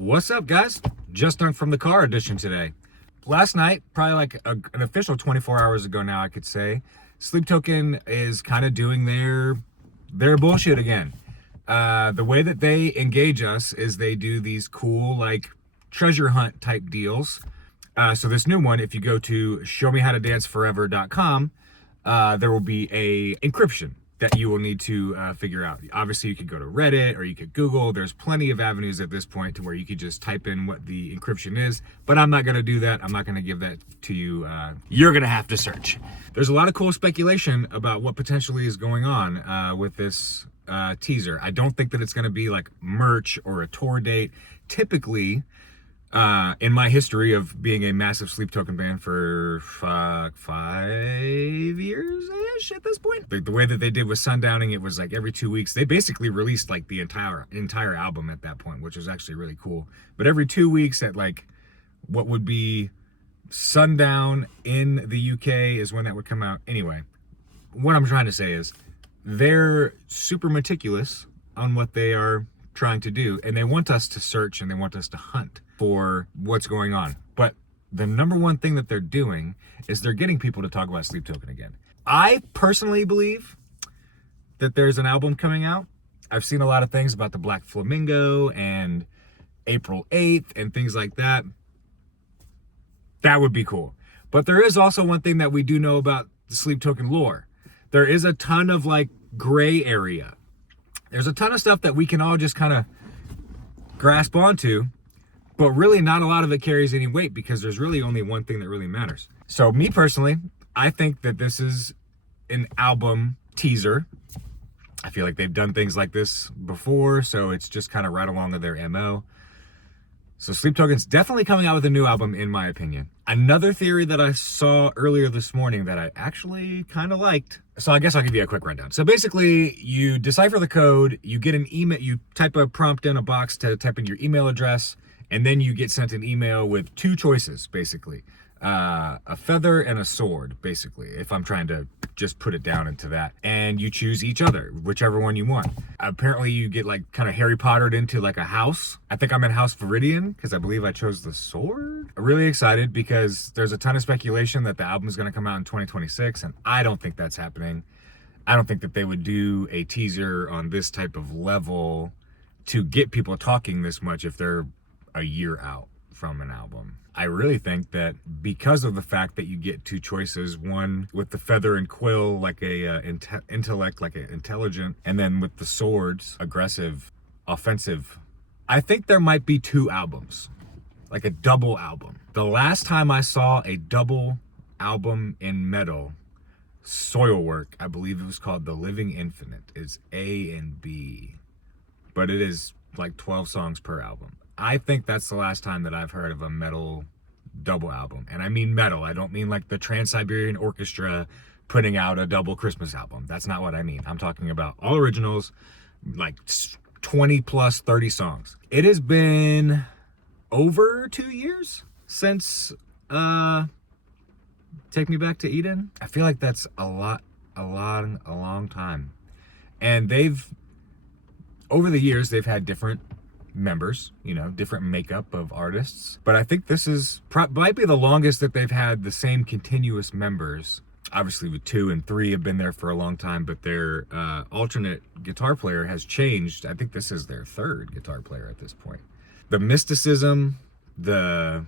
What's up, guys? JustDunk from the car edition today. Last night, probably like an official 24 hours ago now, I could say, Sleep Token is kind of doing their bullshit again. The way that they engage us is they do these cool like treasure hunt type deals. So this new one, if you go to showmehowtodanceforever.com, there will be a encryption that you will need to figure out. Obviously, you could go to Reddit or you could Google. There's plenty of avenues at this point to where you could just type in what the encryption is, but I'm not gonna do that. I'm not gonna give that to you. You're gonna have to search. There's a lot of cool speculation about what potentially is going on with this teaser. I don't think that it's gonna be like merch or a tour date. Typically, in my history of being a massive Sleep Token fan for 5 years-ish at this point. The way that they did with Sundowning, it was like every 2 weeks. They basically released like the entire album at that point, which was actually really cool. But every 2 weeks at like what would be Sundown in the UK is when that would come out. Anyway, what I'm trying to say is they're super meticulous on what they are trying to do, and they want us to search and they want us to hunt for what's going on. But the number one thing that they're doing is they're getting people to talk about Sleep Token again. I personally believe that there's an album coming out. I've seen a lot of things about the Black Flamingo and April 8th and things like that. That would be cool. But there is also one thing that we do know about the Sleep Token lore. There is a ton of like gray area. There's a ton of stuff that we can all just kind of grasp onto, but really not a lot of it carries any weight because there's really only one thing that really matters. So me personally, I think that this is an album teaser. I feel like they've done things like this before, so it's just kind of right along with their MO. So Sleep Token's definitely coming out with a new album, in my opinion. Another theory that I saw earlier this morning that I actually kind of liked. So I guess I'll give you a quick rundown. So basically, you decipher the code, you get an email, you type a prompt in a box to type in your email address, and then you get sent an email with two choices, basically. A feather and a sword, basically, if I'm trying to just put it down into that. And you choose each other, whichever one you want. Apparently you get like kind of Harry Pottered into like a house. I think I'm in House Viridian because I believe I chose the sword. I'm really excited because there's a ton of speculation that the album is going to come out in 2026, and I don't think that's happening. I don't think that they would do a teaser on this type of level to get people talking this much if they're a year out from an album. I really think that because of the fact that you get two choices, one with the feather and quill, like a intellect, like a intelligent, and then with the swords, aggressive, offensive. I think there might be two albums, like a double album. The last time I saw a double album in metal, Soilwork, I believe it was called The Living Infinite. It's A and B, but it is like 12 songs per album. I think that's the last time that I've heard of a metal double album. And I mean metal. I don't mean like the Trans-Siberian Orchestra putting out a double Christmas album. That's not what I mean. I'm talking about all originals, like 20 plus 30 songs. It has been over 2 years since Take Me Back to Eden. I feel like that's a long time. And over the years, they've had different members, you know, different makeup of artists, but I think this is might be the longest that they've had the same continuous members. Obviously with 2 and 3 have been there for a long time, but their alternate guitar player has changed. I think this is their 3rd guitar player at this point. The mysticism, the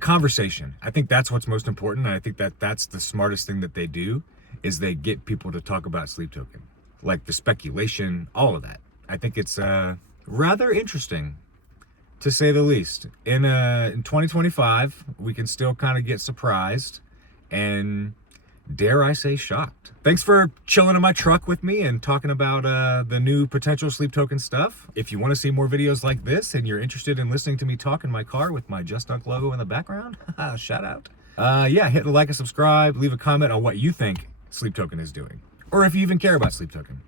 conversation, I think that's what's most important, and I think that that's the smartest thing that they do, is they get people to talk about Sleep Token, like the speculation, all of that. I think it's rather interesting, to say the least. In 2025, we can still kind of get surprised and, dare I say, shocked. Thanks for chilling in my truck with me and talking about the new potential Sleep Token stuff. If you want to see more videos like this and you're interested in listening to me talk in my car with my JustDunk logo in the background, shout out. Yeah, hit the like and subscribe, leave a comment on what you think Sleep Token is doing, or if you even care about Sleep Token.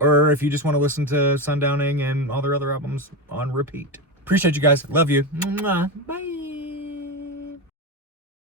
Or if you just want to listen to Sundowning and all their other albums on repeat. Appreciate you guys. Love you. Mwah. Bye.